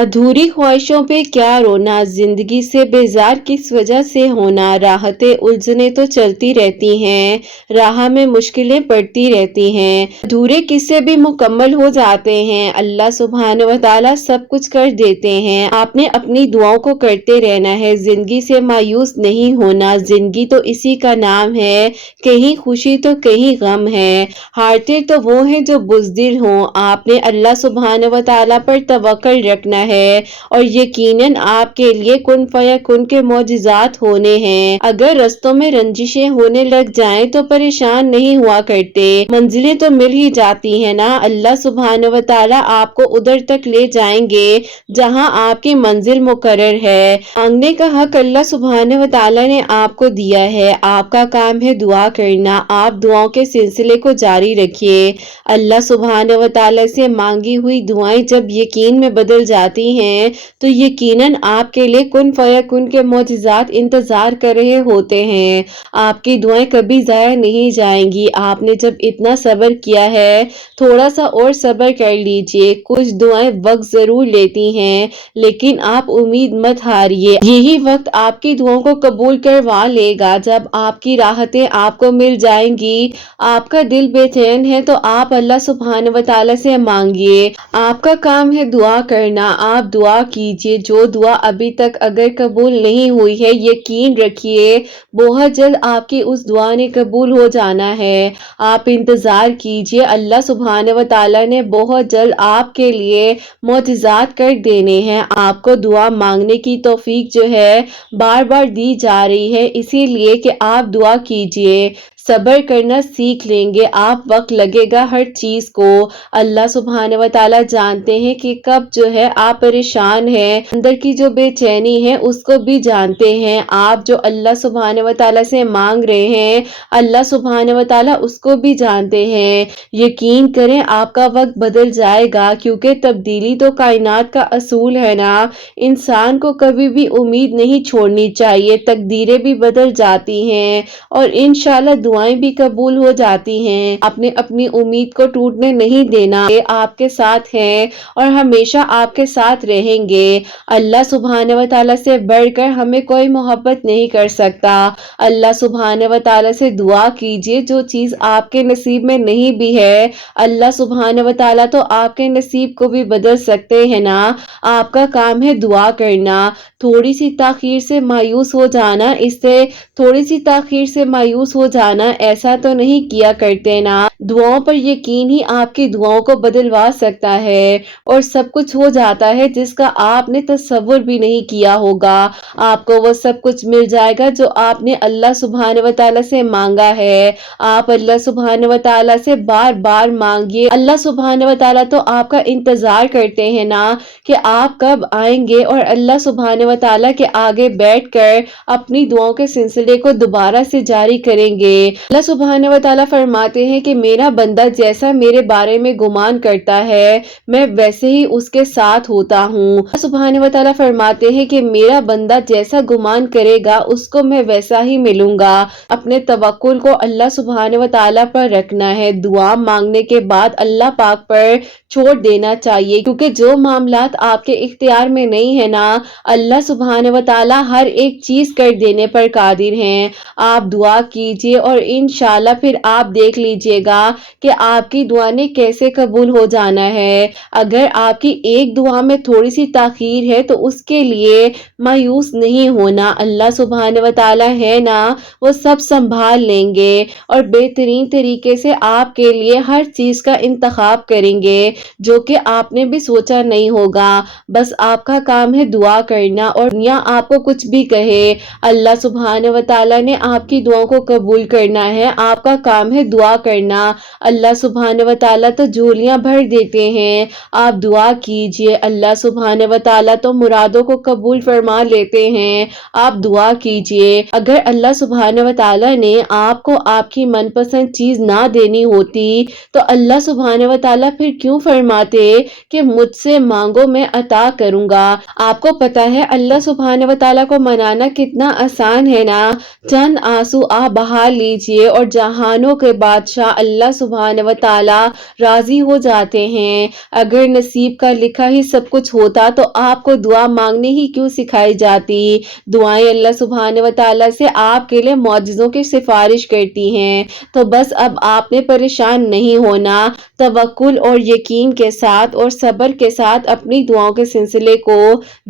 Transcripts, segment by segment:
अधूरी ख्वाहिशों पे क्या रोना, जिंदगी से बेजार किस वजह से होना, राहतें उलझने तो चलती रहती हैं, राह में मुश्किलें पड़ती रहती हैं, अधूरे किस्से भी मुकम्मल हो जाते हैं। अल्लाह सुब्हान व तआला सब कुछ कर देते हैं। आपने अपनी दुआओं को करते रहना है, जिंदगी से मायूस नहीं होना। जिंदगी तो इसी का नाम है, कहीं खुशी तो कहीं गम है। हारते तो वो हैं जो बुज़दिल हों। आपने अल्लाह सुब्हान व तआला पर तवक्कल रखना है और यकीनन आपके लिए कुन फयकुन के मौजिज़ात होने हैं। अगर रस्तों में रंजिशें होने लग जाएं तो परेशान नहीं हुआ करते, मंजिलें तो मिल ही जाती हैं ना। अल्लाह सुब्हान व तआला आपको उधर तक ले जाएंगे जहां आपकी मंजिल मुकर्रर है। मांगने का हक अल्लाह सुब्हान व तआला ने आपको दिया है, आपका काम है दुआ करना। आप दुआओं के सिलसिले को जारी रखिए। अल्लाह सुब्हान व तआला से मांगी हुई दुआएं जब यकीन में बदल जाती हैं तो यकीनन आपके लिए कुन फयकुन के मौजिज़ात इंतजार कर रहे होते हैं। आपकी दुआएं कभी ज़ाया नहीं जाएंगी। आपने जब इतना सब्र किया है, थोड़ा सा और सब्र कर लीजिए। कुछ दुआएं वक्त जरूर लेती हैं, लेकिन आप उम्मीद मत हारिए। यही वक्त आपकी दुआओं को कबूल करवा लेगा। जब आपकी राहतें आपको मिल जाएंगी, आपका दिल बेचैन है तो आप अल्लाह सुब्हान व तआला से मांगिए। आपका काम है दुआ करना, आप दुआ कीजिए। जो दुआ अभी तक अगर कबूल नहीं हुई है, यकीन रखिए बहुत जल्द आपकी उस दुआ ने कबूल हो जाना है। आप इंतजार कीजिए, अल्लाह सुब्हान व तआला ने बहुत जल्द आपके लिए मौजिज़ात कर देने हैं। आपको दुआ मांगने की तौफीक जो है बार बार दी जा रही है, इसीलिए कि आप दुआ कीजिए। सब्र करना सीख लेंगे आप, वक्त लगेगा हर चीज को। अल्लाह सुब्हान व तआला जानते हैं कि कब जो है आप परेशान हैं, अंदर की जो बेचैनी है उसको भी जानते हैं। आप जो अल्लाह सुब्हान व तआला से मांग रहे हैं, अल्लाह सुब्हान व तआला उसको भी जानते हैं। यकीन करें आपका वक्त बदल जाएगा, क्योंकि तब्दीली तो कायनात का असूल है ना। इंसान को कभी भी उम्मीद नहीं छोड़नी चाहिए। तकदीरें भी बदल जाती हैं और इंशाल्लाह दुआएं भी कबूल हो जाती हैं। आपने अपनी उम्मीद को टूटने नहीं देना। ये आपके साथ हैं और हमेशा आपके साथ रहेंगे। अल्लाह सुब्हान व तआला से बढ़कर हमें कोई मोहब्बत नहीं कर सकता। अल्लाह सुब्हान व तआला से दुआ कीजिए। जो चीज आपके नसीब में नहीं भी है, अल्लाह सुब्हान व तआला तो आपके नसीब को भी बदल सकते हैं ना। आपका काम है दुआ करना। थोड़ी सी ताखीर से मायूस हो जाना, इससे थोड़ी सी ताखीर से मायूस हो जाना ऐसा तो नहीं किया करते ना। दुआओं पर यकीन ही आपकी दुआओं को बदलवा सकता है और सब कुछ हो जाता है जिसका आपने तसव्वुर भी नहीं किया होगा। आपको वो सब कुछ मिल जाएगा जो आपने अल्लाह सुब्हान व तआला से मांगा है। आप अल्लाह सुब्हान व तआला से बार बार मांगिए। अल्लाह सुब्हान व तआला तो आपका इंतजार करते हैं ना कि आप कब आएंगे और अल्लाह सुब्हान व तआला के आगे बैठकर अपनी दुआओं के सिलसिले को दोबारा से जारी करेंगे। अल्लाह सुब्हान व तआला फरमाते हैं कि मेरा बंदा जैसा मेरे बारे में गुमान करता है, मैं वैसे ही उसके साथ होता हूँ। अल्लाह सुब्हान व तआला फरमाते हैं कि मेरा बंदा जैसा गुमान करेगा उसको मैं वैसा ही मिलूंगा। अपने तवक्कुल को अल्लाह सुब्हान व तआला पर रखना है। दुआ मांगने के बाद अल्लाह पाक पर छोड़ देना चाहिए, क्योंकि जो मामलात आपके इख्तियार में नहीं है ना, अल्लाह सुब्हान व तआला हर एक चीज कर देने पर कादिर हैं। आप दुआ कीजिए और इंशाल्लाह फिर आप देख लीजिएगा कि आपकी दुआ ने कैसे कबूल हो जाना है। अगर आपकी एक दुआ में थोड़ी सी ताखीर है तो उसके लिए मायूस नहीं होना। अल्लाह सुब्हान व तआला है ना, वो सब संभाल लेंगे और बेहतरीन तरीके से आपके लिए हर चीज का इंतखाब करेंगे जो कि आपने भी सोचा नहीं होगा। बस आपका काम है दुआ करना और दुनिया आपको कुछ भी कहे, अल्लाह सुब्हान व तआला ने आपकी दुआओं को कबूल करना है। आपका काम है दुआ करना। अल्लाह सुब्हान व तआला तो झोलियां भर देते हैं। आप दुआ कीजिए, अल्लाह सुब्हान व तआला तो मुरादों को कबूल फरमा लेते हैं। आप दुआ कीजिए। अगर अल्लाह सुब्हान व तआला ने आपको आपकी मनपसंद चीज ना देनी होती तो अल्लाह सुब्हान व तआला फिर क्यों फरमाते कि मुझसे मांगो मैं अता करूंगा। आपको पता है अल्लाह सुब्हान व तआला को मनाना कितना आसान है ना। चंद आंसू आप बहा लीजिए कीजिए और जहानों के बादशाह अल्लाह सुब्हान व तआला राजी हो जाते हैं। अगर नसीब का लिखा ही सब कुछ होता तो आपको दुआ मांगने ही क्यों सिखाई जाती। दुआएं अल्लाह सुब्हान व तआला से आपके लिए मौजिज़ों की सिफारिश करती हैं। तो बस अब आपने परेशान नहीं होना, तवक्कुल और यकीन के साथ और सब्र के साथ अपनी दुआओं के सिलसिले को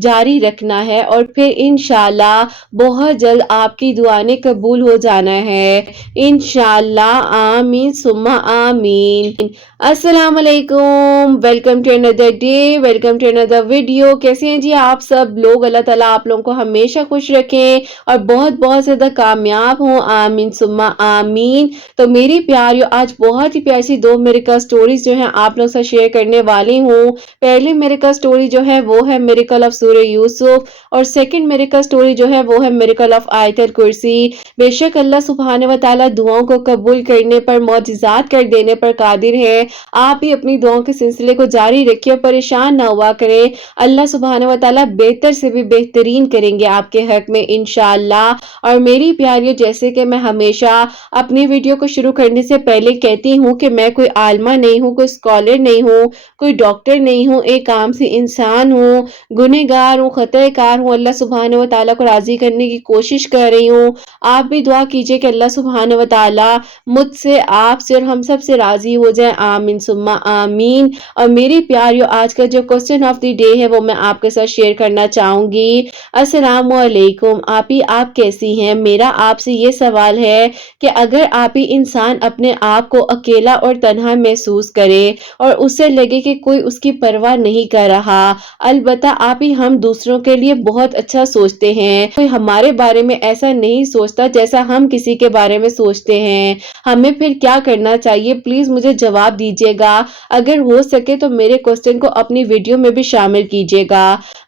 जारी रखना है और फिर इंशाअल्लाह बहुत जल्द आपकी दुआ ने कबूल हो जाना है। इंशाअल्लाह आमीन सुम्मा आमीन। अस्सलाम वालेकुम, welcome to another day, welcome to another video. कैसे हैं जी आप सब लोग? अल्लाह ताला आप लोगों को हमेशा खुश रखें और बहुत बहुत ज़्यादा कामयाब हों, आमीन सुम्मा आमीन। तो मेरी प्यारियों, आज बहुत ही प्यारी सी 2 मिरेकल स्टोरीज जो हैं आप लोगों से शेयर करने वाली हूँ। पहली मिरेकल स्टोरी जो है वो है मिरेकल ऑफ सूरह यूसुफ और सेकंड मिरेकल स्टोरी जो है वो है मिरेकल ऑफ आयतुल कुर्सी। बेशक अल्लाह सुब्हान व तआला दुआओं को कबूल करने पर, मौजिज़ात कर देने पर कादिर है। आप भी अपनी दुआओं के सिलसिले को जारी रखिए, परेशान ना हुआ करें। अल्लाह सुब्हान व तआला बेहतर से भी बेहतरीन करेंगे आपके हक में इंशाअल्लाह। और मेरी प्यारियों, जैसे कि मैं हमेशा अपनी वीडियो को शुरू करने से पहले कहती हूँ कि मैं कोई आलिमा नहीं हूँ, कोई स्कॉलर नहीं हूँ, कोई डॉक्टर नहीं हूँ, एक आम सी इंसान हूँ, गुनहगार हूँ, खतएकार हूँ। अल्लाह सुब्हान व तआला को राजी करने की कोशिश कर रही हूँ। आप भी दुआ कीजिए कि अल्लाह सुब्हान व तआला मुझसे, आपसे और हम सब से राजी हो जाए, आमीन सुम्मा आमीन। और मेरी प्यारियों, आज का जो क्वेश्चन ऑफ द डे है वो मैं आपके साथ शेयर करना चाहूंगी। अस्सलामु अलैकुम आपी, आप कैसी हैं? मेरा आपसे ये सवाल है कि अगर आप ही इंसान अपने आप को अकेला और तन्हा महसूस करे और उससे लगे कि कोई उसकी परवाह नहीं कर रहा, अलबत्ता आप ही हम दूसरों के लिए बहुत अच्छा सोचते हैं, कोई हमारे बारे में ऐसा नहीं सोचता जैसा हम किसी के बारे में सोचते हैं, हमें फिर क्या करना चाहिए? प्लीज मुझे जवाब दीजिएगा। अगर हो सके तो मेरे क्वेश्चन को अपनी वीडियो में भी शामिल कीजिएगा।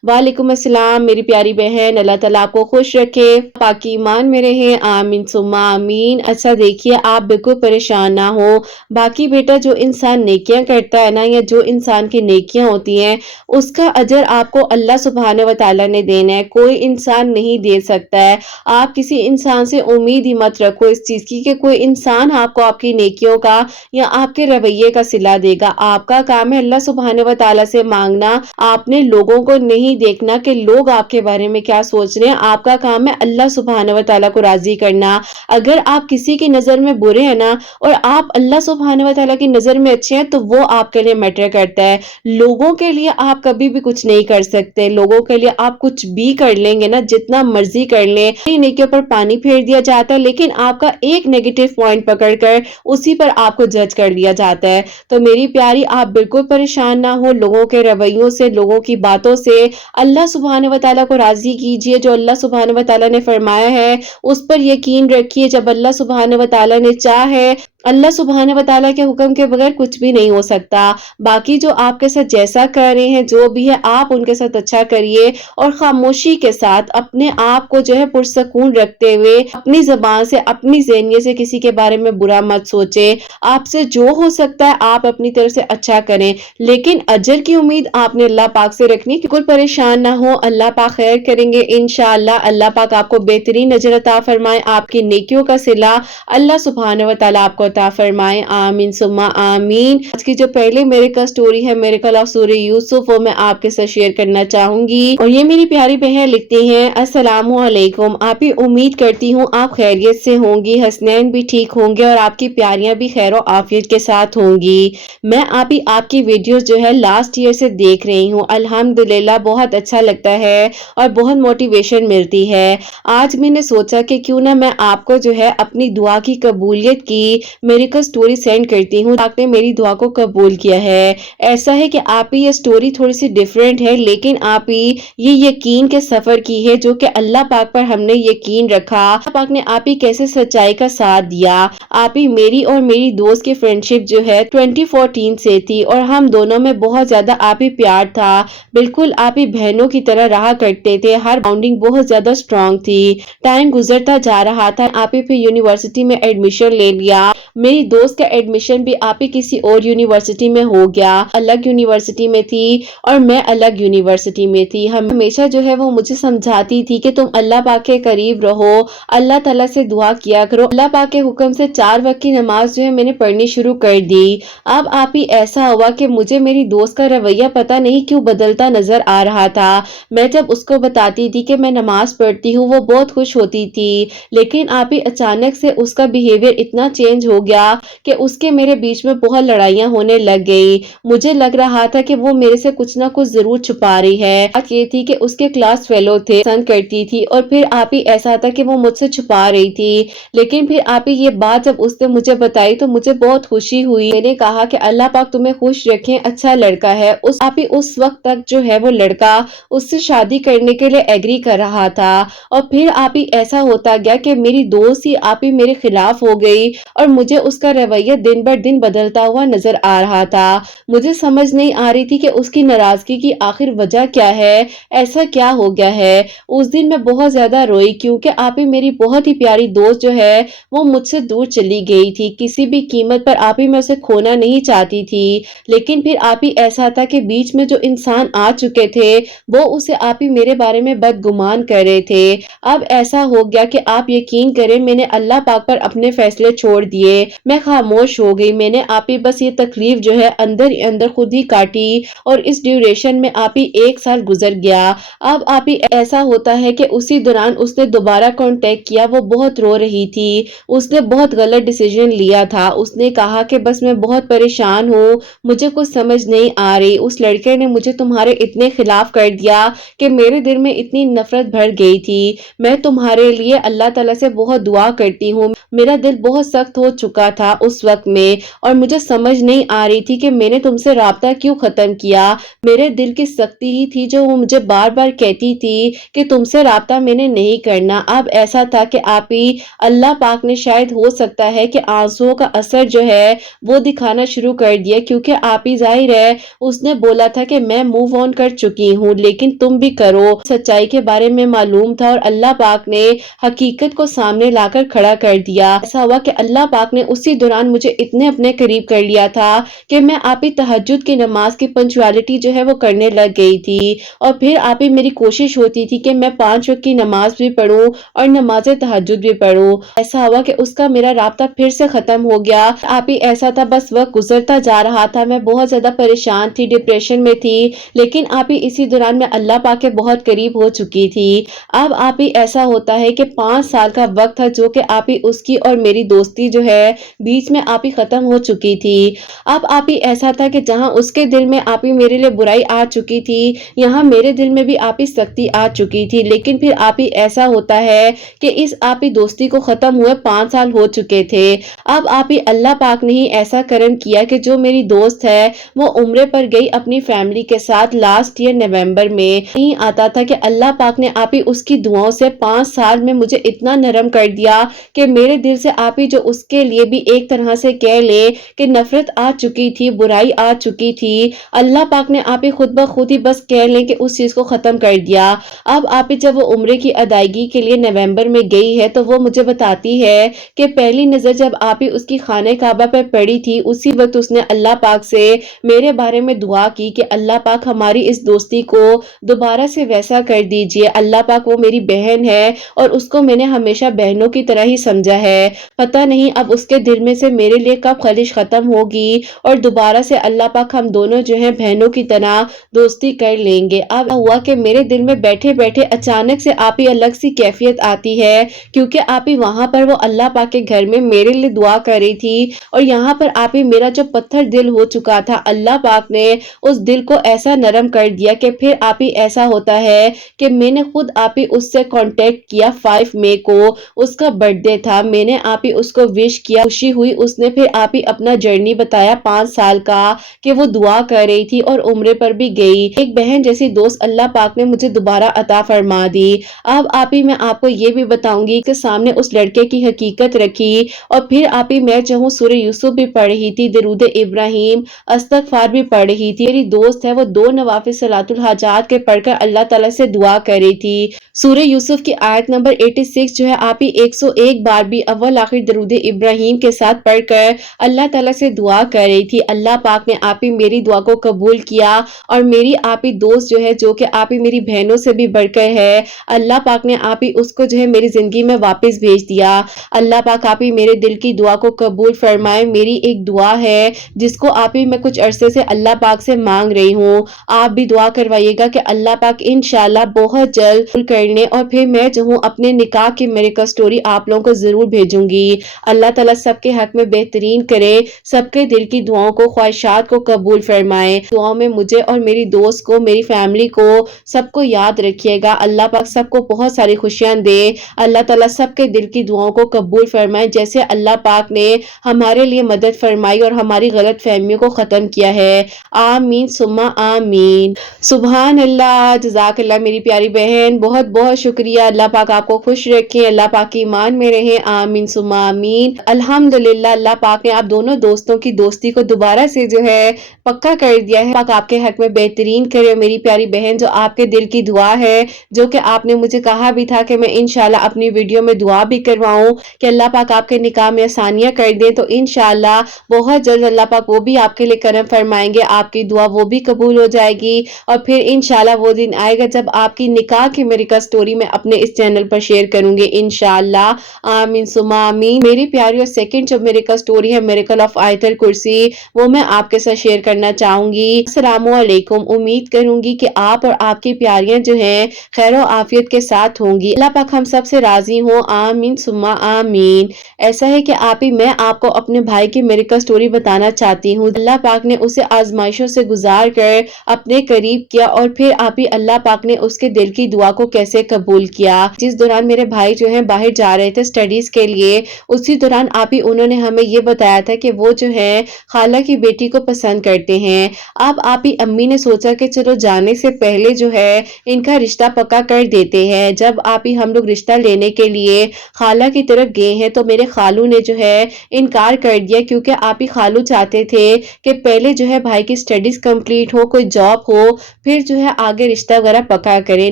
वालेकुम अस्सलाम मेरी प्यारी बहन, अल्लाह ताला आपको खुश रखे, पाकी ईमान में रहे, आमीन सुम्मा आमीन। अच्छा देखिए, आप बिल्कुल परेशान ना हो। बाकी बेटा, जो इंसान नेकियां करता है ना, या जो इंसान की नेकियां होती हैं, उसका अजर आपको अल्लाह सुब्हान व तआला ने देना है, कोई इंसान नहीं दे सकता है। आप किसी इंसान से उम्मीद ही मत रखो इस चीज की कि कोई इंसान आपको आपकी नेकियों का या आपके रवैये का सिला देगा। आपका काम है अल्लाह सुब्हान व तआला से मांगना। आपने लोगों को नहीं देखना कि लोग आपके बारे में क्या सोच रहे हैं, आपका काम है अल्लाह सुब्हान व तआला को राजी करना। अगर आप किसी की नजर में बुरे हैं ना और आप अल्लाह सुब्हान व तआला की नजर में अच्छे हैं, तो वो आपके लिए मैटर करता है। लोगों के लिए आप कभी भी कुछ नहीं कर सकते, लोगों के लिए आप कुछ भी कर लेंगे ना, जितना मर्जी कर ले, नेकियों पर पानी फेर दिया जाता है, लेकिन आपका एक नेगेटिव पॉइंट पकड़कर उसी पर आपको जज कर लिया जाता है। तो मेरी प्यारी, आप बिल्कुल परेशान ना हो लोगों के रवैयों से, लोगों की बातों से। अल्लाह सुब्हान व तआला को राजी कीजिए, जो अल्लाह सुब्हान व तआला ने फरमाया है उस पर यकीन रखिए। जब अल्लाह सुब्हान व तआला ने चाहे, अल्लाह सुब्हान व तआला के हुक्म के बगैर कुछ भी नहीं हो सकता। बाकी जो आपके साथ जैसा कर रहे हैं, जो भी है, आप उनके साथ अच्छा करिए और खामोशी के साथ अपने आप को जो है पुरसकून रखते हुए अपनी जबान से, अपनी ज़हनियत से किसी के बारे में बुरा मत सोचे। आपसे जो हो सकता है आप अपनी तरफ से अच्छा करें, लेकिन अजर की उम्मीद आपने अल्लाह पाक से रखनी। बिल्कुल परेशान ना हो, अल्लाह पाक खैर करेंगे इंशाअल्लाह। अल्लाह पाक आपको बेहतरीन अजर अता फरमाए, आपकी नेकियों का सिला अल्लाह सुब्हान व तआला आपको अता फरमाए, आमीन सुम्मा आमीन। आज की जो पहले मिरेकल स्टोरी है मिरेकल ऑफ सूरह यूसुफ, वो मैं आपके साथ शेयर करना चाहूंगी। और ये मेरी प्यारी बहन लिखती हैं, अस्सलामु अलैकुम आप ही, उम्मीद करती हूँ आप खैरियत से होंगी, हसनैन भी ठीक होंगे और आपकी प्यारियां भी खैर आफियत के साथ होंगी। मैं आप ही आपकी वीडियोस जो है लास्ट ईयर से देख रही हूँ, अल्हम्दुलिल्लाह बहुत अच्छा लगता है और बहुत मोटिवेशन मिलती है। आज मैंने सोचा कि क्यों ना मैं आपको जो है अपनी दुआ की कबूलियत की मिरेकल स्टोरी सेंड करती हूँ। आपने मेरी दुआ को कबूल किया है। ऐसा है कि आप ही ये स्टोरी थोड़ी सी डिफरेंट है, लेकिन आप ही ये यकीन के सफर की है, जो कि अल्लाह पाक पर हमने यकीन रखा। अल्लाह पाक ने आप ही कैसे सच्चाई का साथ दिया। आप ही, मेरी और मेरी दोस्त की फ्रेंडशिप जो है 2014 से थी और हम दोनों में बहुत ज्यादा आप ही प्यार था। बिल्कुल आप ही बहनों की तरह रहा करते थे, हर बाउंडिंग बहुत ज्यादा स्ट्रॉन्ग थी। टाइम गुजरता जा रहा था, आप ही फिर यूनिवर्सिटी में एडमिशन ले लिया मेरी दोस्त का एडमिशन भी आप ही किसी और यूनिवर्सिटी में हो गया, अलग यूनिवर्सिटी में थी और मैं अलग यूनिवर्सिटी में थी। हम हमेशा जो है वो मुझे समझाती थी कि तुम अल्लाह पाक के करीब रहो, अल्लाह ताला से दुआ किया करो। अल्लाह पाक के हुक्म से 4 वक्त की नमाज जो है मैंने पढ़नी शुरू कर दी। अब आप ही ऐसा हुआ कि मुझे मेरी दोस्त का रवैया पता नहीं क्यों बदलता नजर आ रहा था। मैं जब उसको बताती थी कि मैं नमाज पढ़ती हूँ वो बहुत खुश होती थी, लेकिन आप ही अचानक से उसका बिहेवियर इतना चेंज हो गया कि उसके मेरे बीच में बहुत लड़ाइयाँ होने लग गई। मुझे लग रहा था कि वो मेरे से कुछ ना कुछ जरूर छुपा रही है। बात ये थी कि उसके क्लास फेलो थे, पसंद करती थी और फिर आप ही ऐसा था कि वो मुझसे छुपा रही थी। लेकिन फिर आप ही ये बात जब उसने मुझे बताई तो मुझे बहुत खुशी हुई। मैंने कहा कि अल्लाह पाक तुम्हें खुश रखे, अच्छा लड़का है। आप ही उस वक्त तक जो है वो लड़का उससे शादी करने के लिए एग्री कर रहा था और फिर आप ही ऐसा होता गया कि मेरी दोस्त ही आप ही मेरे खिलाफ हो गई और मुझे उसका रवैया दिन बर दिन बदलता हुआ नजर आ रहा था। मुझे समझ नहीं आ रही थी कि उसकी नाराजगी की आखिर वजह क्या है, ऐसा क्या हो गया है। उस दिन मैं बहुत ज्यादा रोई क्योंकि आप ही मेरी बहुत ही प्यारी दोस्त जो है वो मुझसे दूर चली गई थी। किसी भी कीमत पर आप ही मैं उसे खोना नहीं चाहती थी, लेकिन फिर आप ही ऐसा था कि बीच में जो इंसान आ चुके थे वो उसे आप ही मेरे बारे में बदगुमान कर रहे थे। अब ऐसा हो गया कि आप यकीन करें मैंने अल्लाह पाक पर अपने फैसले छोड़ दिए, मैं खामोश हो गई। मैंने आप ही बस ये तकलीफ जो है अंदर ही अंदर खुद ही काटी और इस ड्यूरेशन में आप ही 1 साल गुजर गया। अब आप ही ऐसा होता है कि उसी दौरान उसने दोबारा कांटेक्ट किया, वो बहुत रो रही थी, उसने बहुत गलत डिसीजन लिया था। उसने कहा कि बस मैं बहुत परेशान हूँ, मुझे कुछ समझ नहीं आ रही, उस लड़के ने मुझे तुम्हारे इतने खिलाफ कर दिया कि मेरे दिल में इतनी नफरत भर गई थी। मैं तुम्हारे लिए अल्लाह ताला से बहुत दुआ करती हूँ। मेरा दिल बहुत सख्त हो चुका था उस वक्त में और मुझे समझ नहीं आ रही थी कि मैंने तुमसे राब्ता क्यों खत्म किया। मेरे दिल की सख्ती ही थी जो वो मुझे बार बार कहती थी कि तुमसे राब्ता मैंने नहीं करना। अब ऐसा था कि आप ही अल्लाह पाक ने शायद हो सकता है कि आंसुओं का असर जो है वो दिखाना शुरू कर दिया, क्योंकि आप ही जाहिर है उसने बोला था कि मैं मूव ऑन कर चुकी हूँ लेकिन तुम भी करो। सच्चाई के बारे में मालूम था और अल्लाह पाक ने हकीकत को सामने लाकर खड़ा कर दिया। ऐसा हुआ कि अल्लाह पाक ने उसी दौरान मुझे इतने अपने करीब कर लिया था कि मैं आप ही तहज्जुद की नमाज की पंक्चुअलिटी जो है वो करने लग गई थी और फिर आप ही मेरी कोशिश होती थी कि मैं 5 वक्त की नमाज भी पढ़ूं और नमाज तहज्जुद भी पढ़ूं। ऐसा हुआ कि उसका मेरा राब्ता फिर से खत्म हो गया। आप ही ऐसा था बस वक्त गुजरता जा रहा था, मैं बहुत ज्यादा परेशान थी, डिप्रेशन में थी, लेकिन आप ही इसी दौरान मैं अल्लाह पाक के बहुत करीब हो चुकी थी। अब आप ही ऐसा होता है कि 5 साल का वक्त था जो कि आप ही उसकी और मेरी दोस्ती जो है बीच में आप ही खत्म हो चुकी थी। अब आप ही ऐसा था कि जहां उसके दिल में आप ही मेरे लिए बुराई आ चुकी थी, यहाँ मेरे दिल में भी आप ही सख्ती आ चुकी थी। लेकिन फिर आप ही ऐसा होता है कि इस आप ही दोस्ती को खत्म हुए 5 साल हो चुके थे। अब आप ही अल्लाह पाक ने ही ऐसा करम किया कि जो मेरी दोस्त है वो उम्रे पर गई अपनी फैमिली के साथ लास्ट ईयर नवंबर में। नहीं आता था कि अल्लाह पाक ने आप ही उसकी दुआओं से 5 साल में मुझे इतना नरम कर दिया कि मेरे दिल से आप ही जो उसके लिए भी एक तरह से कह ले कि नफरत आ चुकी थी, बुराई आ चुकी थी, अल्लाह पाक ने आप ही खुद ब खुद ही बस कह लें कि उस चीज को खत्म कर दिया। अब आप ही जब वो उम्रे की अदायगी के लिए नवंबर में गई है तो वो मुझे बताती है कि पहली नजर जब आप ही उसकी खाने काबा पर पड़ी थी उसी वक्त उसने अल्लाह पाक से मेरे बारे में दुआ की कि अल्लाह पाक हमारी इस दोस्ती को दोबारा से वैसा कर दीजिए। अल्लाह पाक वो मेरी बहन है और उसको मैंने हमेशा बहनों की तरह ही समझा है। पता नहीं अब उसके दिल में से मेरे लिए कब खलिश खत्म होगी और दोबारा से अल्लाह पाक हम दोनों जो है बहनों की तरह दोस्ती कर लेंगे। अब हुआ कि मेरे दिल में बैठे बैठे अचानक से आप ही अलग सी कैफियत आती है, क्योंकि आप ही वहां पर वो अल्लाह पाक के घर में मेरे लिए दुआ कर रही थी और यहाँ पर आप ही मेरा जो पत्थर दिल हो चुका था अल्लाह पाक ने उस दिल को ऐसा नरम कर दिया कि फिर आप ही ऐसा होता है कि मैंने खुद आप ही उससे कांटेक्ट किया। 5 मई को उसका बर्थडे था, मैंने आप ही उसको विश किया, खुशी हुई। उसने फिर आप ही अपना जर्नी बताया 5 साल का कि वो दुआ कर रही थी और उम्रे पर भी गई। एक बहन जैसी दोस्त अल्लाह पाक ने मुझे दोबारा अता फरमा दी। अब आप ही मैं आपको ये भी बताऊंगी कि सामने उस लड़के की हकीकत रखी और फिर आप ही मैं चाहूँ सूरह यूसुफ भी पढ़ रही थी, दरूद इब्राहिम, इस्तगफार भी पढ़ रही थी। मेरी दोस्त है वो 2 नवाफिल सलातुल हाजात के पढ़कर अल्लाह ताला से दुआ कर रही थी। सूरह यूसुफ की आयत नंबर 86 जो है आप ही 101 बार भी अव्वल आखिर दरूद इब्राहिम रहीम के साथ पढ़कर अल्लाह ताला से दुआ कर रही थी। अल्लाह पाक ने आप ही मेरी दुआ को कबूल किया और मेरी आप ही दोस्त जो है, जो कि आप ही मेरी बहनों से भी बढ़कर है, अल्लाह पाक ने आप ही उसको जो है मेरी जिंदगी में वापस भेज दिया। अल्लाह पाक आप ही मेरे दिल की दुआ को कबूल फरमाए। मेरी एक दुआ है जिसको आप ही मैं कुछ अरसे से अल्लाह पाक से मांग रही हूँ। आप भी दुआ करवाइएगा कि अल्लाह पाक इंशाल्लाह बहुत जल्द करने, और फिर मैं जो हूँ अपने निकाह की मेडिकल स्टोरी आप लोगों को जरूर भेजूंगी। अल्लाह ताला सबके हक में बेहतरीन करे, सबके दिल की दुआओं को, ख्वाहिशात को कबूल फरमाए। दुआओं में मुझे और मेरी दोस्त को, मेरी फैमिली को, सबको याद रखिएगा। अल्लाह पाक सबको बहुत सारी खुशियां दे। अल्लाह ताला सबके दिल की दुआओं को कबूल फरमाए, जैसे अल्लाह पाक ने हमारे लिए मदद फरमाई और हमारी गलत फहमियों को ख़त्म किया है। आमीन सुम्मा आमीन। सुबहान अल्लाह, जज़ाकल्लाह मेरी प्यारी बहन, बहुत बहुत शुक्रिया। अल्लाह पाक आपको खुश रखे, अल्लाह पाक की ईमान में रहे। आमीन सुम्मा आमीन। अल्हम्दुलिल्लाह, अल्लाह पाक ने आप दोनों दोस्तों की दोस्ती को दोबारा से जो है पक्का कर दिया है। पाक आपके हक में बेहतरीन करे। मेरी प्यारी बहन, जो आपके दिल की दुआ है, जो कि आपने मुझे कहा भी था कि मैं इंशाल्लाह अपनी वीडियो में दुआ भी करवाऊं कि अल्लाह पाक आपके निकाह में आसानियां कर दे, तो इंशाल्लाह बहुत जल्द अल्लाह पाक वो भी आपके लिए करम फरमाएंगे, आपकी दुआ वो भी कबूल हो जाएगी। और फिर इंशाल्लाह वो दिन आएगा जब आपकी निकाह की मेडिकल स्टोरी मैं अपने इस चैनल पर शेयर करूंगी इंशाल्लाह। आमीन सुमा आमीन। मेरी प्यारी और सेकंड जो मेडिकल स्टोरी है, मिरेकल ऑफ आयतल कुर्सी, वो मैं आपके साथ शेयर करना चाहूंगी। अस्सलामु अलैकुम। उम्मीद करूंगी कि आप और आपकी प्यारियां जो हैं खैर आफियत के साथ होंगी। अल्लाह पाक हम सब से राजी हो। आमीन सुम्मा आमीन। ऐसा है कि आप ही मैं आपको अपने भाई की मिरेकल स्टोरी बताना चाहती हूँ। अल्लाह पाक ने उसे आजमाइशों से गुजार कर अपने करीब किया, और फिर आप ही अल्लाह पाक ने उसके दिल की दुआ को कैसे कबूल किया। जिस दौरान मेरे भाई जो है बाहर जा रहे थे स्टडीज के लिए, उसी दौरान आप ही उन्होंने हमें ये बताया था कि वो जो है खाला की बेटी को पसंद करते हैं। अब आप ही अम्मी ने सोचा कि चलो जाने से पहले जो है इनका रिश्ता पक्का कर देते हैं। जब आप ही हम लोग रिश्ता लेने के लिए खाला की तरफ गए हैं, तो मेरे खालू ने जो है इनकार कर दिया, क्योंकि आप ही खालू चाहते थे कि पहले जो है भाई की स्टडीज कंप्लीट हो, कोई जॉब हो, फिर जो है आगे रिश्ता वगैरह पक्का करें।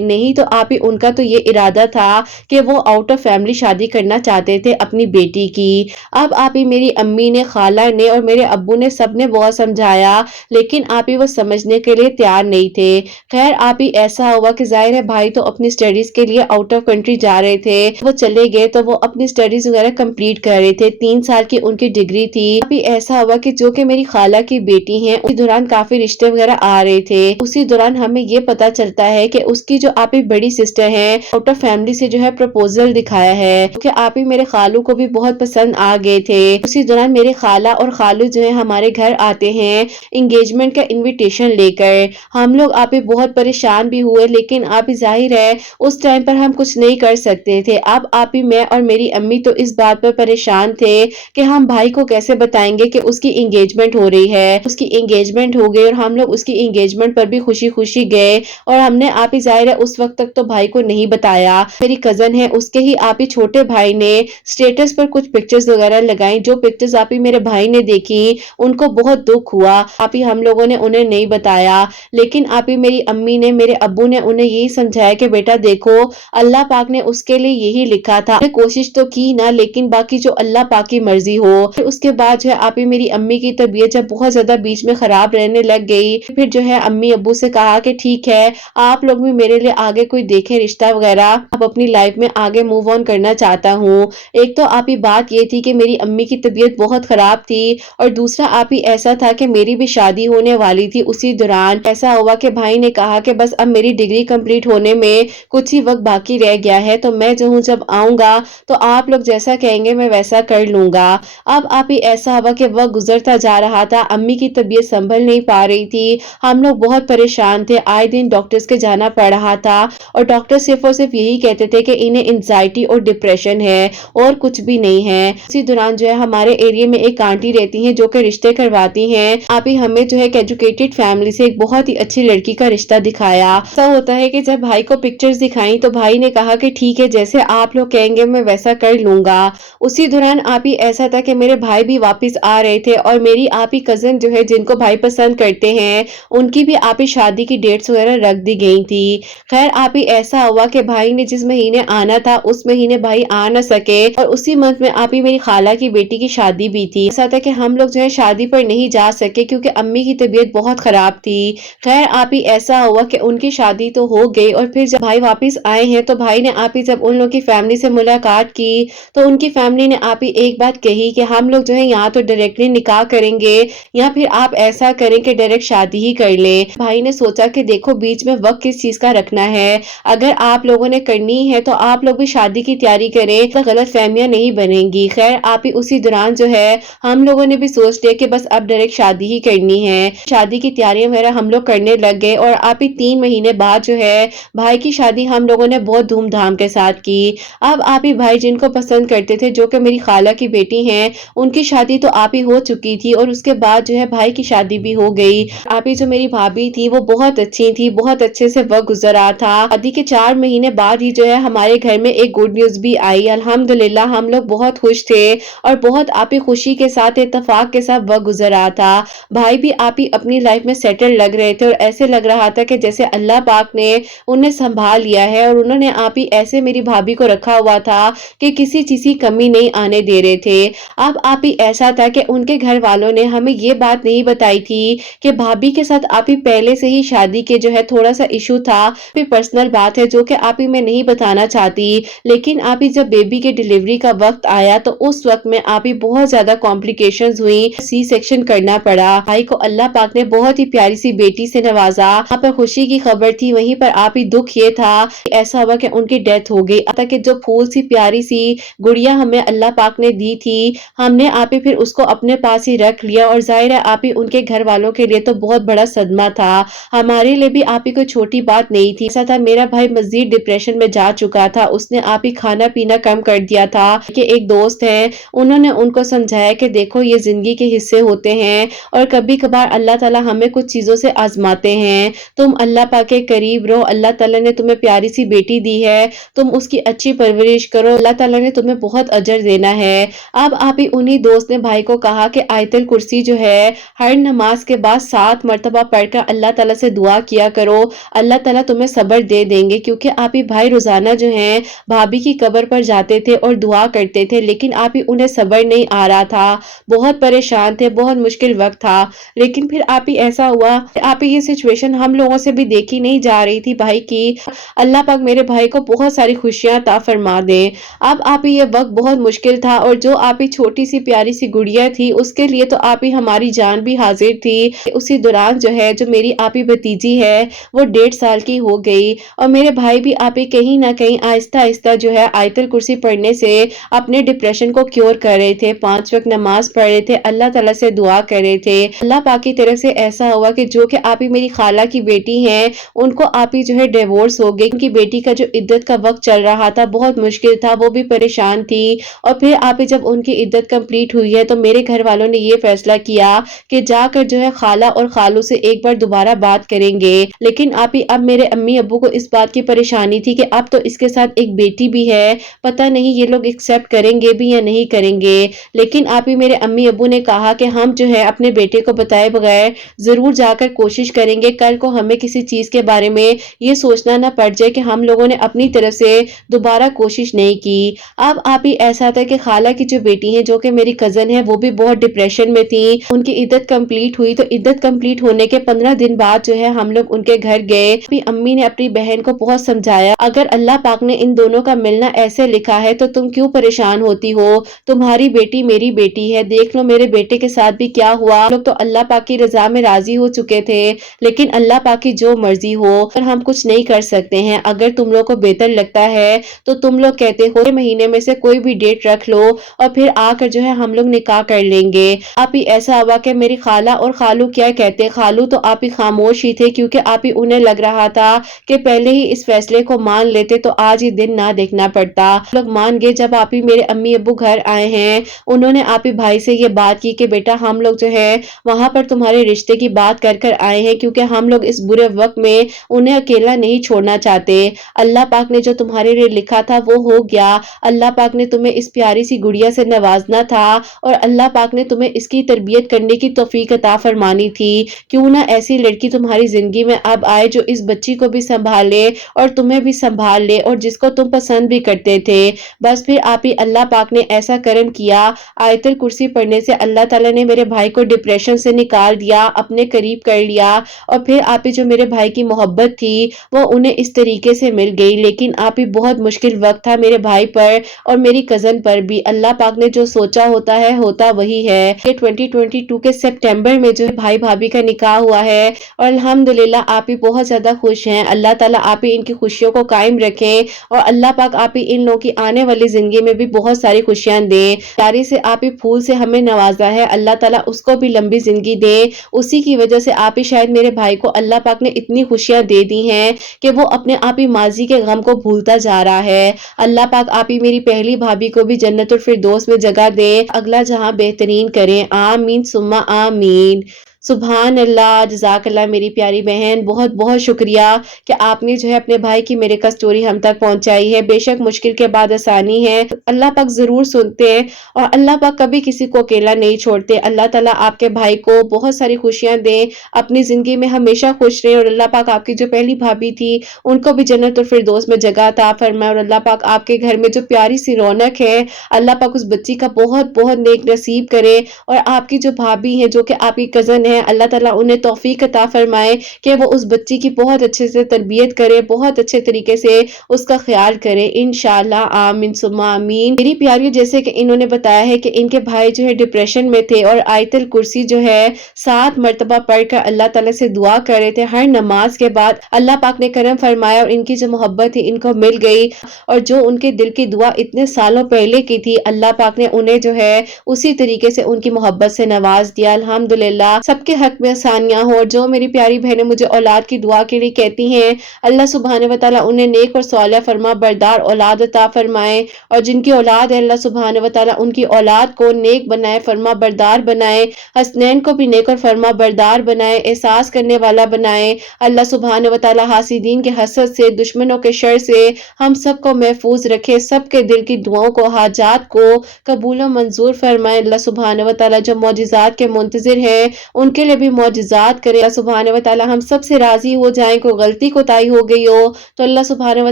नहीं तो आप ही उनका तो ये इरादा था कि वो आउट ऑफ फैमिली शादी करना चाहते थे अपनी बेटी की। अब आप ही मेरी अम्मी ने, खाला ने और मेरे अब्बू ने सबने बहुत समझाया, लेकिन आप ही वो समझने के लिए तैयार नहीं थे। खैर आप ही ऐसा हुआ कि जाहिर है भाई तो अपनी स्टडीज के लिए आउट ऑफ कंट्री जा रहे थे, वो चले गए तो वो अपनी स्टडीज वगैरह कंप्लीट कर रहे थे। 3 साल की उनकी डिग्री थी। अभी ऐसा हुआ कि जो कि मेरी खाला की बेटी है, उसी दौरान काफी रिश्ते वगैरह आ रहे थे। उसी दौरान हमें ये पता चलता है कि उसकी जो आप ही बड़ी सिस्टर है, आउट ऑफ फैमिली से जो है प्रपोजल दिखाया है, क्योंकि आप ही मेरे खालू को भी बहुत पसंद आ गए थे। उसी दौरान मेरे खाला और खालू जो है हमारे घर आते हैं एंगेजमेंट का इन्विटेशन लेकर। हम लोग आप ही बहुत परेशान भी हुए, लेकिन आप ही जाहिर है उस टाइम पर हम कुछ नहीं कर सकते थे। अब आप ही मैं और मेरी अम्मी तो इस बात पर परेशान थे कि हम भाई को कैसे बताएंगे कि उसकी एंगेजमेंट हो रही है। उसकी एंगेजमेंट हो गई और हम लोग उसकी एंगेजमेंट पर भी खुशी खुशी गए, और हमने आप ही जाहिर है उस वक्त तक तो भाई को नहीं बताया। मेरी कजन है, उसके ही आप ही छोटे भाई ने स्टेटस पर कुछ पिक्चर्स वगैरह लगाई। जो पिक्चर्स आप ही मेरे भाई ने देखी, उनको बहुत दुख हुआ। आप ही हम लोगों ने उन्हें नहीं बताया, लेकिन आप ही मेरी अम्मी ने, मेरे अब्बू ने उन्हें यही समझाया कि बेटा देखो, अल्लाह पाक ने उसके लिए यही लिखा था, कोशिश तो की ना, लेकिन बाकी जो अल्लाह पाक की मर्जी हो। फिर उसके बाद जो है आप ही मेरी अम्मी की तबीयत जब बहुत ज्यादा बीच में खराब रहने लग गई, फिर जो है अम्मी अब्बू से कहा कि ठीक है आप लोग भी मेरे लिए आगे कोई देखें रिश्ता वगैरह, अब अपनी लाइफ में आगे मूव ऑन करना चाहता हूँ। एक तो आप ही बात ये थी कि मेरी अम्मी की तबीयत बहुत खराब थी, और दूसरा आप ही ऐसा था कि मेरी भी शादी होने वाली थी। उसी दौरान ऐसा हुआ कि भाई ने कहा कि बस अब मेरी डिग्री कंप्लीट होने में कुछ ही वक्त बाकी रह गया है, तो मैं जो हूँ जब आऊंगा तो आप लोग जैसा कहेंगे मैं वैसा कर लूंगा। अब आप ही ऐसा हुआ कि वक्त गुजरता जा रहा था, अम्मी की तबीयत संभल नहीं पा रही थी, हम लोग बहुत परेशान थे, आए दिन डॉक्टर्स के जाना पड़ रहा था, और डॉक्टर सिर्फ और सिर्फ यही कहते थे कि इन्हें एंजाइटी और डिप्रेशन है और कुछ भी नहीं है। इसी दौरान जो है हमारे एरिया में एक आंटी रहती हैं जो कि रिश्ते करवाती हैं। आप ही हमें जो है एजुकेटेड फैमिली से एक बहुत ही अच्छी लड़की का रिश्ता दिखाया। ऐसा होता है कि जब भाई को पिक्चर्स दिखाई तो भाई ने कहा कि ठीक है जैसे आप लोग कहेंगे मैं वैसा कर लूंगा। उसी दौरान आप ही ऐसा था कि मेरे भाई भी वापस आ रहे थे, और मेरी आप ही कजन जो है जिनको भाई पसंद करते हैं, उनकी भी आप ही शादी की डेट्स वगैरह रख दी गई थी। खैर आप ही ऐसा हुआ कि भाई ने जिस महीने आना था उस महीने भाई आ ना सके, और उसी मंथ में आप ही मेरी खाला की बेटी की शादी भी थी। ऐसा था कि हम लोग जो है शादी पर नहीं जा सके क्योंकि अम्मी की तबीयत बहुत खराब थी। खैर आप ही ऐसा हुआ कि उनकी शादी तो हो गई और फिर जब भाई वापस आए हैं तो भाई ने आप ही जब उन लोग की फैमिली से मुलाकात की तो उनकी फैमिली ने आप ही एक बात कही कि हम लोग जो है यहाँ तो डायरेक्टली निकाह करेंगे या फिर आप ऐसा करें कि डायरेक्ट शादी ही कर ले। भाई ने सोचा कि देखो बीच में वक्त किस चीज का रखना है, अगर आप लोगों ने करनी है तो आप लोग भी शादी की तैयारी करें तो गलत फहमियां नहीं बनेंगी। खैर आप ही उसी दौरान जो है हम लोगों ने भी सोच लिया कि बस अब डायरेक्ट शादी ही करनी है। शादी की तैयारियां वगैरह हम लोग करने लग गए और आप ही 3 महीने बाद जो है भाई की शादी हम लोगों ने बहुत धूमधाम के साथ की। अब आप ही भाई जिनको पसंद करते थे जो कि मेरी खाला की बेटी हैं, उनकी शादी तो आप ही हो चुकी थी और उसके बाद जो है भाई की शादी भी हो गई। आप ही जो मेरी भाभी थी वो बहुत अच्छी थी, बहुत अच्छे से वक्त गुजरा था। शादी के 4 महीने बाद ही जो है हमारे घर में एक गुड न्यूज भी आई। अल्हम्दुलिल्लाह हम लोग बहुत खुश थे और बहुत आप ही खुशी के साथ इत्तेफाक के साथ वक्त गुजरा था। भाई भी आप ही अपनी लाइफ में सेटल लग रहे थे और ऐसे लग रहा था कि जैसे अल्लाह पाक ने उन्हें संभाल लिया है और उन्होंने आप ही ऐसे मेरी भाभी को रखा हुआ था कि किसी चीज की कमी नहीं आने दे रहे थे। अब आप ही ऐसा था कि उनके घर वालों ने हमें ये बात नहीं बताई थी कि भाभी के साथ आप ही पहले से ही शादी के जो है थोड़ा सा इशू था, फिर पर्सनल बात है जो कि आप ही मैं नहीं बताना चाहती। लेकिन आप ही जब बेबी के डिलीवरी का वक्त आया तो उस वक्त में आप ही बहुत ज्यादा कॉम्प्लिकेशंस हुई, सी सेक्शन करना पड़ा। भाई को अल्लाह पाक ने बहुत ही प्यारी सी बेटी से नवाजा। यहाँ पर खुशी की खबर थी, वहीं पर आप ही दुख ये था ऐसा हुआ कि उनकी डेथ हो गई। कि जो फूल सी प्यारी सी गुड़िया हमें अल्लाह पाक ने दी थी, हमने आप ही फिर उसको अपने पास ही रख लिया और जाहिर है आप ही उनके घर वालों के लिए तो बहुत बड़ा सदमा था, हमारे लिए भी आप ही कोई छोटी बात नहीं थी। ऐसा था मेरा भाई मजीद डिप्रेशन में जा चुका था, उसने आप ही खाना पीना कम कर दिया था। कि एक दोस्त है उन्होंने उनको समझाया कि देखो ये जिंदगी के हिस्से होते हैं और कभी कभार अल्लाह ताला हमें कुछ चीजों से आजमाते हैं, तुम अल्लाह पाक के करीब रहो, अल्लाह ताला ने तुम्हें प्यारी सी बेटी दी है, तुम उसकी अच्छी परवरिश करो, अल्लाह ताला ने तुम्हें बहुत अजर देना है। अब आप ही उन्हीं दोस्त ने भाई को कहा कि आयतल कुर्सी जो है हर नमाज के बाद 7 मरतबा पढ़कर अल्लाह ताला से दुआ किया करो, अल्लाह ताला तुम्हें सब्र दे देंगे। क्योंकि आप ही भाई रोजाना जो है भाभी की कब्र पर जाते थे और दुआ करते थे, लेकिन आप ही उन्हें सब्र नहीं आ रहा था, बहुत परेशान थे, बहुत मुश्किल वक्त था। लेकिन फिर आप ही ऐसा हुआ, आप ही ये सिचुएशन हम लोगों से भी देखी नहीं जा रही थी भाई की। अल्लाह पाक मेरे भाई को बहुत सारी खुशियां अता फरमा दे। अब आप ही ये वक्त बहुत मुश्किल था और जो आप ही छोटी सी प्यारी सी गुड़िया थी उसके लिए तो आप ही हमारी जान भी हाजिर थी। उसी दौरान जो है जो मेरी आप ही भतीजी है वो 1.5 साल की हो गई और मेरे भाई भी आप ही कहीं ना कहीं आहिस्ता आहिस्ता जो है आयतल कुर्सी पढ़ने से अपने डिप्रेशन को क्योर कर रहे थे, 5 वक्त नमाज पढ़ रहे थे, अल्लाह ताला से दुआ कर रहे थे। अल्लाह पाक की तरफ से ऐसा हुआ कि जो कि आप ही मेरी खाला की बेटी हैं उनको आप ही जो है डिवोर्स हो गई। उनकी बेटी का जो इद्दत का वक्त चल रहा था बहुत मुश्किल था, वो भी परेशान थी और फिर आप ही जब उनकी इद्दत कंप्लीट हुई है तो मेरे घर वालों ने ये फैसला किया कि जाकर जो है खाला और खालू से एक बार दोबारा बात करेंगे। लेकिन आप ही अब मेरे अम्मी अब्बू को इस बात की परेशानी थी कि अब तो इसके साथ एक बेटी भी है, पता नहीं ये लोग एक्सेप्ट करेंगे भी या नहीं करेंगे। लेकिन आप ही मेरे अम्मी अब्बू ने कहा कि हम जो है अपने बेटे को बताए बगैर जरूर जाकर कोशिश करेंगे, कल को हमें किसी चीज के बारे में ये सोचना ना पड़ जाए कि हम लोगों ने अपनी तरफ से दोबारा कोशिश नहीं की। अब आप ही ऐसा था कि खाला की जो बेटी है जो कि मेरी कजन है वो भी बहुत डिप्रेशन में थी, उनकी इद्दत कंप्लीट हुई तो इद्दत कंप्लीट होने के 15 दिन बाद जो है हम लोग उनके घर गए। अपनी अम्मी ने अपनी बहन को बहुत समझाया, अगर अल्लाह पाक ने इन दोनों का मिलना ऐसे लिखा है तो तुम क्यों परेशान होती हो, तुम्हारी बेटी मेरी बेटी है, देख लो मेरे बेटे के साथ भी क्या हुआ। लोग तो अल्लाह पाक की रजा में राजी हो चुके थे, लेकिन अल्लाह पाक की जो मर्जी हो पर हम कुछ नहीं कर सकते हैं। अगर तुम लोग को बेहतर लगता है तो तुम लोग कहते हो महीने में से कोई भी डेट रख लो और फिर आकर जो है हम लोग निकाह कर लेंगे। आप ही ऐसा हुआ कि मेरी खाला और खालू क्या कहते, खालू तो आप ही खामोश ही थे क्योंकि आप ही उन्हें लग रहा था कि पहले ही इस फैसले को मान लेते तो आज ही दिन ना देखना पड़ता। लोग मान गए। जब आप ही मेरे अम्मी अब्बू घर आए हैं उन्होंने आप ही भाई से ये बात की कि बेटा हम लोग जो है वहां पर तुम्हारे रिश्ते की बात कर कर आए हैं क्योंकि हम लोग इस बुरे वक्त में उन्हें अकेला नहीं छोड़ना चाहते। अल्लाह पाक ने जो तुम्हारे लिए लिखा था वो हो गया, अल्लाह पाक ने तुम्हें इस प्यारी सी गुड़िया से नवाजना था और अल्लाह पाक ने तुम्हें इसकी तरबियत करने की तौफीक अता फरमानी थी। क्यों ना ऐसी लड़की तुम्हारी जिंदगी में अब आए जो इस बच्ची को भी संभाल ले और तुम्हें भी संभाल ले और जिसको तुम पसंद भी करते थे। बस फिर आप ही अल्लाह पाक ने ने ऐसा कर्म किया, आयतुल कुर्सी पढ़ने से अल्लाह ताला ने मेरे भाई को डिप्रेशन से निकाल दिया, अपने करीब कर लिया और फिर आप ही जो मेरे भाई की मोहब्बत थी वो उन्हें इस तरीके से मिल गई। लेकिन आप ही बहुत मुश्किल वक्त था मेरे भाई पर और मेरी कज़न पर भी। अल्लाह पाक ने जो सोचा होता है होता वही है। ये 2022 के सितंबर में जो है भाई भाभी का निकाह हुआ है और अल्हम्दुलिल्लाह आप ही बहुत ज़्यादा खुश हैं। अल्लाह ताला आप ही इनकी खुशियों को कायम रखें और अल्लाह पाक आप ही इन लोगों की आने वाली ज़िंदगी में भी बहुत सारी खुशियाँ दें। प्यारी से आप ही फूल से हमें नवाजा है, अल्लाह ताला उसको भी लंबी ज़िंदगी दे। उसी की वजह से आप ही शायद मेरे भाई को अल्लाह पाक ने इतनी खुशियाँ दे दी हैं कि वो अपने आप ही माज़ी के गम को भूलता जा रहा है। अल्लाह पाक आप ही मेरी पहली भाभी को भी जन्नतुल फिरदौस में जगह दे, अगला जहां बेहतरीन करें। आमीन सुम्मा आमीन। सुभान अल्लाह, जज़ाकल्लाह मेरी प्यारी बहन, बहुत बहुत शुक्रिया कि आपने जो है अपने भाई की मेरे का स्टोरी हम तक पहुंचाई है। बेशक मुश्किल के बाद आसानी है, अल्लाह पाक ज़रूर सुनते हैं और अल्लाह पाक कभी किसी को अकेला नहीं छोड़ते। अल्लाह ताला आपके भाई को बहुत सारी खुशियां दें, अपनी ज़िंदगी में हमेशा खुश रहें और अल्लाह पाक आपकी जो पहली भाभी थी उनको भी जन्नतुल फिरदौस में जगह अता फरमाए और अल्लाह पाक आपके घर में जो प्यारी सी रौनक है, अल्लाह पाक उस बच्ची का बहुत बहुत नेक नसीब करे और आपकी जो भाभी है जो कि आपकी कज़न है, अल्लाह ताला उन्हें तौफीक अता फरमाए कि वो उस बच्ची की बहुत अच्छे से तरबियत करे, बहुत अच्छे तरीके से उसका ख्याल करे इंशाअल्लाह। आमीन सुम्मा आमीन। मेरी प्यारियों, जैसे कि इन्होंने बताया है कि इनके भाई जो है डिप्रेशन में थे और आयतुल कुर्सी जो है 7 मरतबा पढ़कर अल्लाह ताला से दुआ कर रहे थे हर नमाज के बाद। अल्लाह पाक ने करम फरमाया और इनकी जो मोहब्बत थी इनको मिल गई और जो उनके दिल की दुआ इतने सालों पहले की थी, अल्लाह पाक ने उन्हें जो है उसी तरीके से उनकी मोहब्बत से नवाज दिया। अल्हम्दुलिल्लाह, सबके हक में आसानियां हो। और जो मेरी प्यारी बहनें मुझे औलाद की दुआ के लिए कहती हैं, अल्लाह सुब्हान व तआला उन्हें नेक और सालिह फरमा बरदार औलाद अता फरमाए और जिनकी औलाद है अल्लाह सुब्हान व तआला उनकी औलाद को नेक बनाए, फरमा बरदार बनाए। हसनैन को भी नेक और फरमा बरदार बनाए, एहसास करने वाला बनाए। अल्लाह सुब्हान व तआला हासिदीन के हसद से, दुश्मनों के शर से हम सबको महफूज रखे, सबके दिल की दुआओं को, हाजात को कबूल और मंजूर फरमाए। अल्लाह सुब्हान व तआला जो मौजिज़ात के मुंतज़िर हैं उनके लिए भी मौजिज़ात करे। अल्लाह सुब्हान व तआला हम सब से राज़ी हो जाएं। कोई गलती कोताही हो गई हो तो अल्लाह सुब्हान व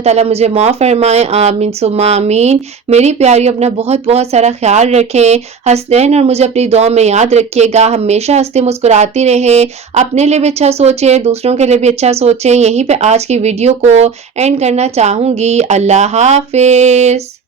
तआला मुझे माफ़ फरमाए। आमीन सुम्मा आमीन। मेरी प्यारी, अपना बहुत बहुत सारा ख्याल रखें। हसनैन और मुझे अपनी दुआ में याद रखिएगा। हमेशा हंसते मुस्कुराती रहें, अपने लिए भी अच्छा सोचें, दूसरों के लिए भी अच्छा सोचें। यहीं पे आज की वीडियो को एंड करना चाहूंगी। अल्लाह हाफिज।